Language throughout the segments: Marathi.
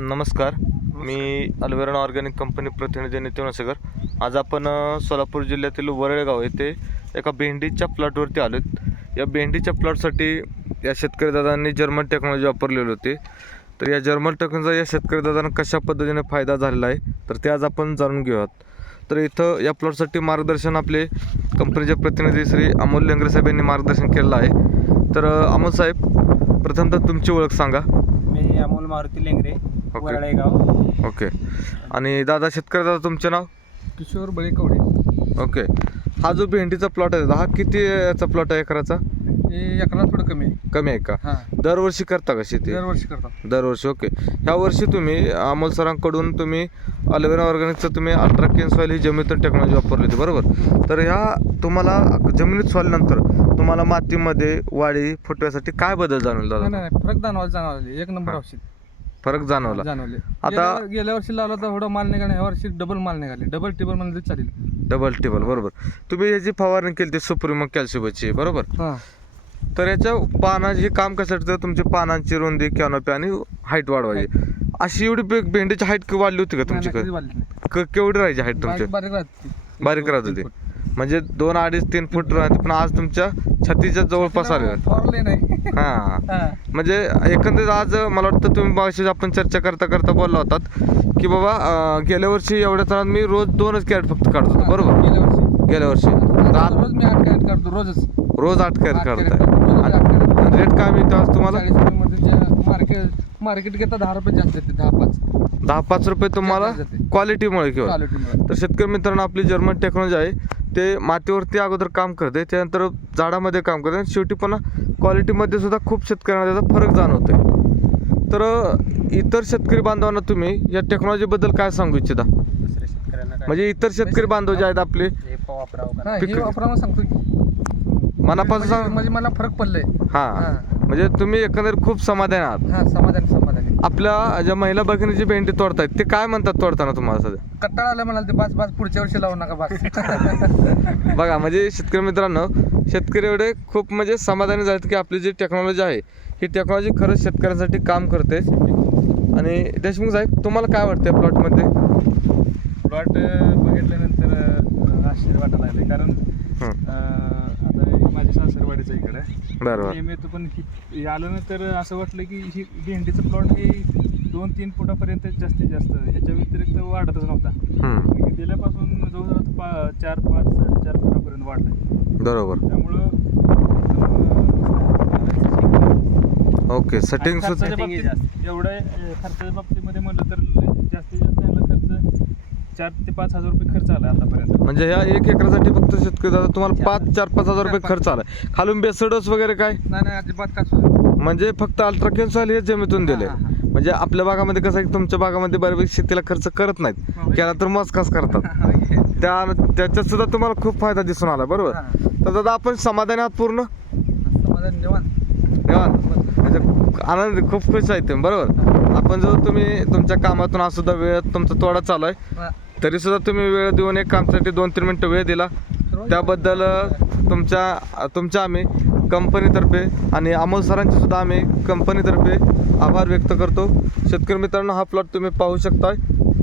नमस्कार, मी अल्वेरॉन ऑर्गॅनिक कंपनी प्रतिनिधी नितीन वसकर. आज आपण सोलापूर जिल्ह्यातील वरळेगाव येथे एका भेंडीच्या प्लॉटवरती आलो. या भेंडीच्या प्लॉटसाठी या शेतकरी दादांनी जर्मन टेक्नॉलॉजी वापरलेली होती. तर या जर्मन टेक्नॉलॉजीचा या शेतकरी दादांना कशा पद्धतीने फायदा झालेला आहे तर ते आज आपण जाणून घेऊयात. तर इथं या प्लॉटसाठी मार्गदर्शन आपले कंपनीचे प्रतिनिधी श्री अमोल लेंगरे साहेब यांनी मार्गदर्शन केलेलं आहे. तर अमोल साहेब, प्रथमतः तुमची ओळख सांगा. मी अमोल मारुती लेंगरे, वरळेगाव. ओके. आणि दादा, शेतकरी दादा, तुमचे नाव? किशोर बळीकवडे. ओके. हा जो भेंडीचा प्लॉट आहे हा किती याचा प्लॉट आहे एकराचा? हे एकरा थोडं कमी आहे. कमी आहे का? हां, दरवर्षी करता का शेती? दरवर्षी करतो. दरवर्षी. ओके. ह्या वर्षी तुम्ही अमोल सरांकडून तुम्ही अल्वेरा ऑर्गॅनिकचं तुम्ही अल्ट्राकेन सॉइल ही जमिनीतून टेक्नॉलॉजी वापरली होती, बरोबर? तर ह्या तुम्हाला जमिनीत सोडल्यानंतर तुम्हाला मातीमध्ये वाढी फुटव्यासाठी काय बदल जाणवला दादा? नाही, फरक जाणवले. एक नंबर औषध फरक जाणवला. जाणवले. आता गेल्या वर्षी लावला तर थोडं माल निघाला, ह्या वर्षी डबल माल निघाले. डबल टेबल म्हणजे चालेल. डबल टेबल, बरोबर. तुम्ही याची फवारणी केली ती सुप्रीम कॅल्शियमची, बरोबर? हां, तर याच्या पानाची काम कशासाठी तर तुमच्या पानांची रुंदी, कॅनोपी आणि हाईट वाढवायची. अशी एवढी भेंडीची हाईट वाढली होती का तुमची? केवढी राहायची हाईट तुमची? बारीक राहत होती, म्हणजे 2, 2.5, 3 फूट राहते, पण आज तुमच्या छातीच्या जवळपास आले. हां, म्हणजे एकंदरीत आज मला वाटतं तुम्ही बाशी आपण चर्चा करता बोलला होतात की बाबा गेल्या वर्षी एवढ्या त्रास मी रोज 2च कॅरेट फक्त काढत होतो, बरोबर? गेल्या वर्षी रोज मी 8 कॅरेट काढतो. रोज 8 कॅरेट काढताय. आणि रेट काय मिळतो आज तुम्हाला? मार्केट घेता 10 रुपये जास्त देते. 10-5 रुपये तुम्हाला क्वालिटीमुळे किंवा. तर शेतकरी मित्रांनो, आपली जर्मन टेक्नॉलॉजी आहे ते मातीवरती अगोदर काम करते, त्यानंतर झाडामध्ये काम करते, आणि शेवटी पण क्वालिटीमध्ये सुद्धा खूप शेतकऱ्यांना त्याचा फरक जाणवतोय. तर इतर शेतकरी बांधवांना तुम्ही या टेक्नॉलॉजीबद्दल काय सांगू इच्छिता? म्हणजे इतर शेतकरी बांधव जे आहेत आपले वापरावं सांगतो की मनापासून सांग. म्हणजे मला फरक पडलाय. हां, म्हणजे तुम्ही एकंदरीत खूप समाधान आहात. हां, समाधानी. आपल्या ज्या महिला भगिनीची भेंडी तोडतायत ते काय म्हणतात तोडताना तुम्हाला सध्या? कट्टाळा आला म्हणाल ते बस पुढच्या वर्षी लावू नका बस. बघा, म्हणजे शेतकरी मित्रांनो, शेतकरी एवढे खूप म्हणजे समाधानी झालेत की आपली जी टेक्नॉलॉजी आहे ही टेक्नॉलॉजी खरंच शेतकऱ्यांसाठी काम करते. आणि देशमुख साहेब, तुम्हाला काय वाटतं प्लॉटमध्ये? प्लॉट बघितल्यानंतर आश्चर्य वाटायला लागले, कारण आता माझ्या सासरवाडीचं इकडे बरोबर येतो, पण आलं ना तर असं वाटलं की ही भेंडीचं प्लॉट हे 2-3 फुटापर्यंत जास्तीत जास्त, ह्याच्या व्यतिरिक्त वाढतच नव्हता. दिल्यापासून जवळजवळ 4-5, 4.5 फुटापर्यंत वाढलाय. बरोबर. त्यामुळं ओके. सेटिंग एवढ्या खर्चाच्या बाबतीमध्ये म्हणलं तर जास्तीत जास्त याला खर्च 4,000 ते 5,000 रुपये खर्च आला आतापर्यंत. म्हणजे ह्या 1 एकरासाठी फक्त शेतकरी दादा तुम्हाला 4-5 हजार रुपये खर्च आलाय. खालून बेसडोस वगैरे काय? नाही, अजिबात काय. म्हणजे फक्त अल्ट्राकेन सॉइल हे जमिनीतून दिले. म्हणजे आपल्या भागामध्ये कसं आहे की तुमच्या भागामध्ये बऱ्यापैकी शेतीला खर्च करत नाहीत, केला तर मस्कास करतात. त्याच्यात सुद्धा तुम्हाला खूप फायदा दिसून आला, बरोबर? तर दादा, आपण समाधानी आहात पूर्ण? समाधान निवांत. म्हणजे आनंद, खूप खुश आहे तुम्ही, बरोबर? आपण जो तुम्ही तुमच्या कामातून आज सुद्धा वेळ तुमचा तोडा चालू आहे, तरी सुद्धा तुम्ही वेळ देऊन एक कामसाठी 2-3 मिनटं वेळ दिला, त्याबद्दल तुमच्या आम्ही कंपनीतर्फे आणि अमोल सरांचे सुद्धा आम्ही कंपनीतर्फे आभार व्यक्त करतो. शेतकरी मित्रांनो, हा प्लॉट तुम्ही पाहू शकताय.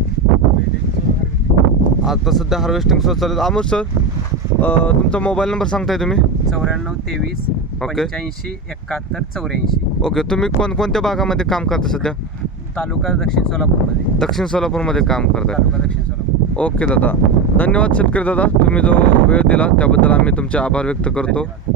आता सध्या हार्वेस्टिंग सुरू चालू आहे. अमोल सर, तुमचा मोबाईल नंबर सांगताय तुम्ही? 94 23 85 71 84. ओके. तुम्ही कोणत्या भागामध्ये काम करता सध्या? तालुका दक्षिण सोलापूरमध्ये. दक्षिण सोलापूरमध्ये काम करताय. तालुका दक्षिण सोलापूर. ओके दादा, धन्यवाद शेतकरी दादा. तुम्ही जो वेळ दिला त्याबद्दल आम्ही तुमचे आभार व्यक्त करतो.